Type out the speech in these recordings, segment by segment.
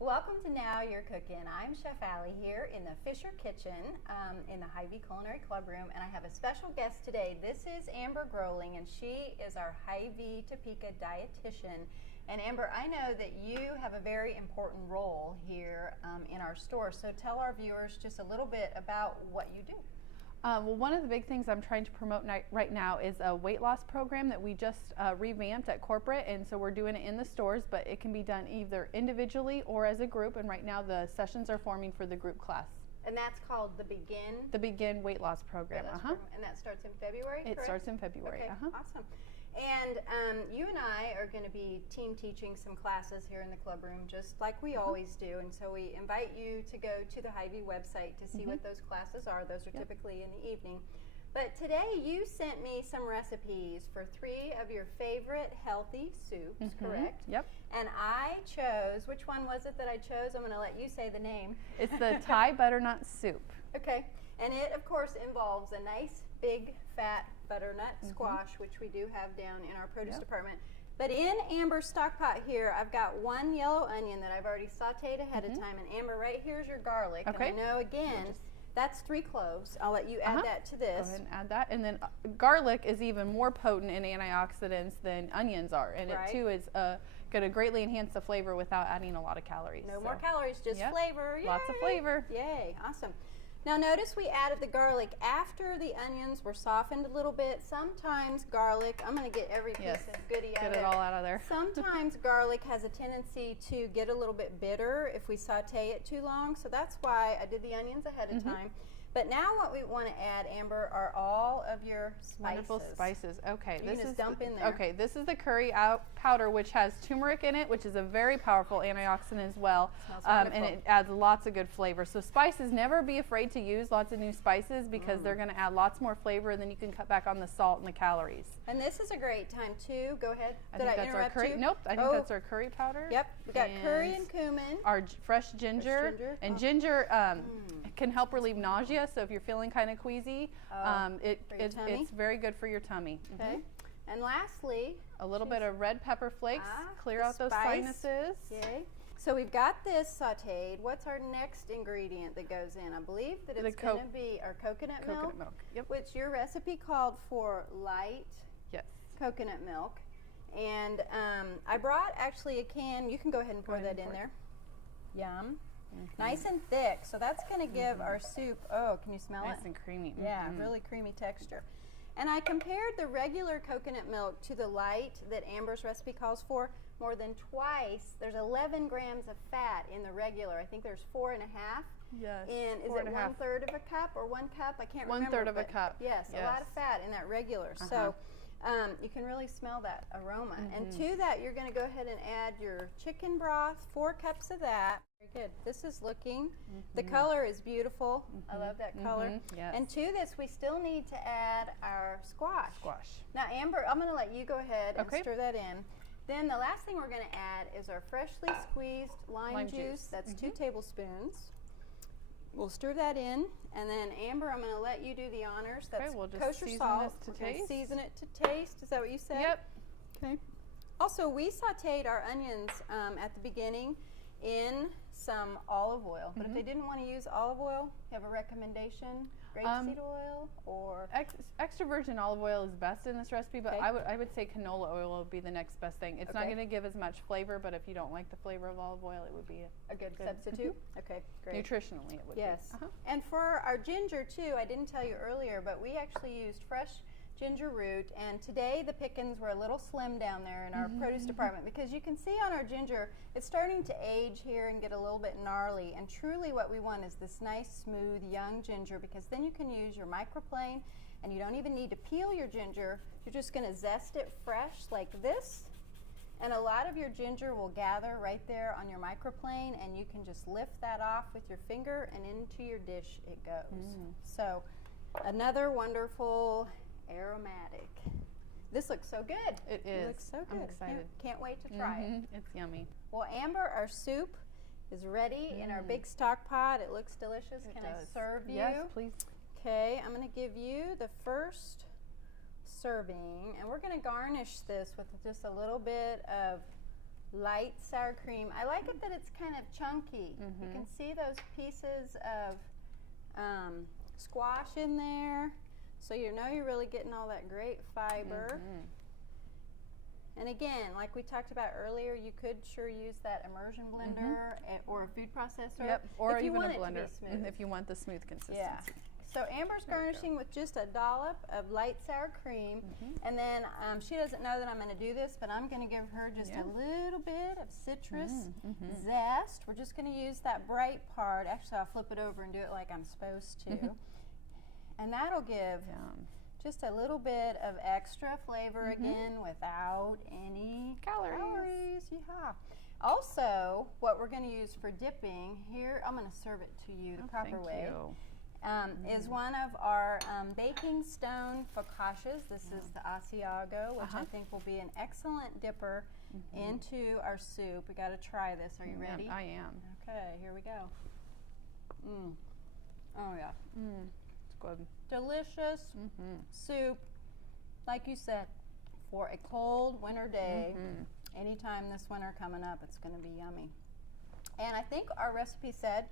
Welcome to Now You're Cooking. I'm Chef Allie here in the Fisher Kitchen in the Hy-Vee Culinary Club room, and I have a special guest today. This is Amber Groling, and she is our Hy-Vee Topeka dietitian. And Amber, I know that you have a very important role here in our store, so tell our viewers just a little bit about what you do. Well, one of the big things I'm trying to promote right now is a weight loss program that we just revamped at corporate, and so we're doing it in the stores, but it can be done either individually or as a group, and right now the sessions are forming for the group class. And that's called the Begin? The Begin Weight Loss Program. And that starts in February, correct? It starts in February. Okay, awesome. And you and I are going to be team teaching some classes here in the club room, just like we always do. And so we invite you to go to the Hy-Vee website to see what those classes are. Those are typically in the evening. But today you sent me some recipes for 3 of your favorite healthy soups, correct? Yep. And I chose, which one was it that I chose? I'm going to let you say the name. It's the Thai butternut soup. Okay. And it, of course, involves a nice, big, fat butternut squash, which we do have down in our produce department. But in Amber's stock pot here, I've got 1 yellow onion that I've already sauteed ahead of time. And Amber, right here's your garlic. Okay. And I know, again, that's 3 cloves. I'll let you add that to this. Go ahead and add that. And then garlic is even more potent in antioxidants than onions are. And it, too, is going to greatly enhance the flavor without adding a lot of calories. No more calories, just flavor. Yay. Lots of flavor. Yay, awesome. Now notice we added the garlic after the onions were softened a little bit. Sometimes garlic, I'm going to get every piece of goodie out of it. Get it all out of there. Sometimes garlic has a tendency to get a little bit bitter if we saute it too long. So that's why I did the onions ahead of time. But now what we want to add, Amber, are all of your spices. Wonderful spices. Okay, this is dump in there. Okay, this is the curry powder, which has turmeric in it, which is a very powerful antioxidant as well, and it adds lots of good flavor. So spices, never be afraid to use lots of new spices because they're going to add lots more flavor, and then you can cut back on the salt and the calories. And this is a great time too. Go ahead. Did I interrupt you? Nope. I think that's our curry powder. Yep. We got curry and cumin. Our fresh ginger. And ginger can help relieve nausea. So if you're feeling kind of queasy, it's very good for your tummy. Okay. And lastly, a little bit of red pepper flakes, clear out those sinuses. Yay. So we've got this sauteed. What's our next ingredient that goes in? I believe that it's going to be our coconut milk. Yep. Which your recipe called for light coconut milk. And I brought actually a can. You can go ahead and pour that in there. Yum. Nice and thick, so that's going to give our soup, can you smell it? Nice and creamy. Yeah, really creamy texture. And I compared the regular coconut milk to the light that Amber's recipe calls for more than twice. There's 11 grams of fat in the regular. I think there's 4.5. Yes. And is it 1/3 of a cup or 1 cup? I can't remember. 1/3 of a cup. Yes, a lot of fat in that regular. So you can really smell that aroma. And to that, you're going to go ahead and add your chicken broth, 4 cups of that. Very good. This is looking, the color is beautiful. I love that color. Yes. And to this, we still need to add our squash. Squash. Now, Amber, I'm going to let you go ahead and stir that in. Then the last thing we're going to add is our freshly squeezed lime juice. That's 2 tablespoons. We'll stir that in, and then Amber, I'm going to let you do the honors. That's we'll just kosher season salt. this to taste. Season it to taste. Is that what you said? Yep. Okay. Also, we sauteed our onions at the beginning in some olive oil. But if they didn't want to use olive oil, you have a recommendation? Grapeseed oil or extra virgin olive oil is best in this recipe, but I would say canola oil would be the next best thing. It's not going to give as much flavor, but if you don't like the flavor of olive oil, it would be a good substitute. Okay, great. Nutritionally, it would be. And for our ginger too, I didn't tell you earlier, but we actually used fresh ginger root, and today the pickings were a little slim down there in our produce department because you can see on our ginger it's starting to age here and get a little bit gnarly, and truly what we want is this nice smooth young ginger, because then you can use your microplane and you don't even need to peel your ginger. You're just going to zest it fresh like this, and a lot of your ginger will gather right there on your microplane, and you can just lift that off with your finger and into your dish it goes. So another wonderful aromatic. This looks so good. It is. It looks so good. I'm excited. Can't wait to try it. It's yummy. Well, Amber, our soup is ready in our big stock pot. It looks delicious. Can I serve you? Yes, please. Okay, I'm going to give you the first serving, and we're going to garnish this with just a little bit of light sour cream. I like it that it's kind of chunky. You can see those pieces of squash in there, so you know you're really getting all that great fiber. And again, like we talked about earlier, you could sure use that immersion blender or a food processor. Yep, or if you even want a blender it to be smooth. if you want the smooth consistency. Yeah. So Amber's garnishing with just a dollop of light sour cream, and then she doesn't know that I'm going to do this, but I'm going to give her just a little bit of citrus zest. We're just going to use that bright part. Actually, I'll flip it over and do it like I'm supposed to. And that'll give just a little bit of extra flavor again without any calories. Yeah. Also, what we're going to use for dipping here, I'm going to serve it to you the proper way. Is one of our baking stone focaccias. This is the Asiago, which I think will be an excellent dipper into our soup. We got to try this. Are you ready? I am. Okay, here we go. Oh yeah. It's good. Delicious soup, like you said, for a cold winter day. Anytime this winter coming up, it's going to be yummy. And I think our recipe said,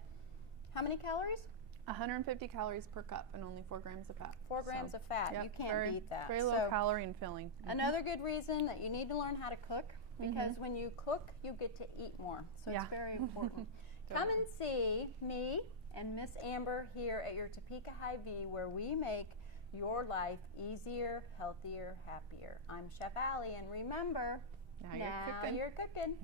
how many calories? 150 calories per cup and only 4 grams of fat. 4 grams of fat. You can't beat that. Very low calorie and filling. Another good reason that you need to learn how to cook, because when you cook, you get to eat more. So it's very important. Come and see me and Miss Amber here at your Topeka Hy-Vee, where we make your life easier, healthier, happier. I'm Chef Allie, and remember, now you're cooking. You're cooking.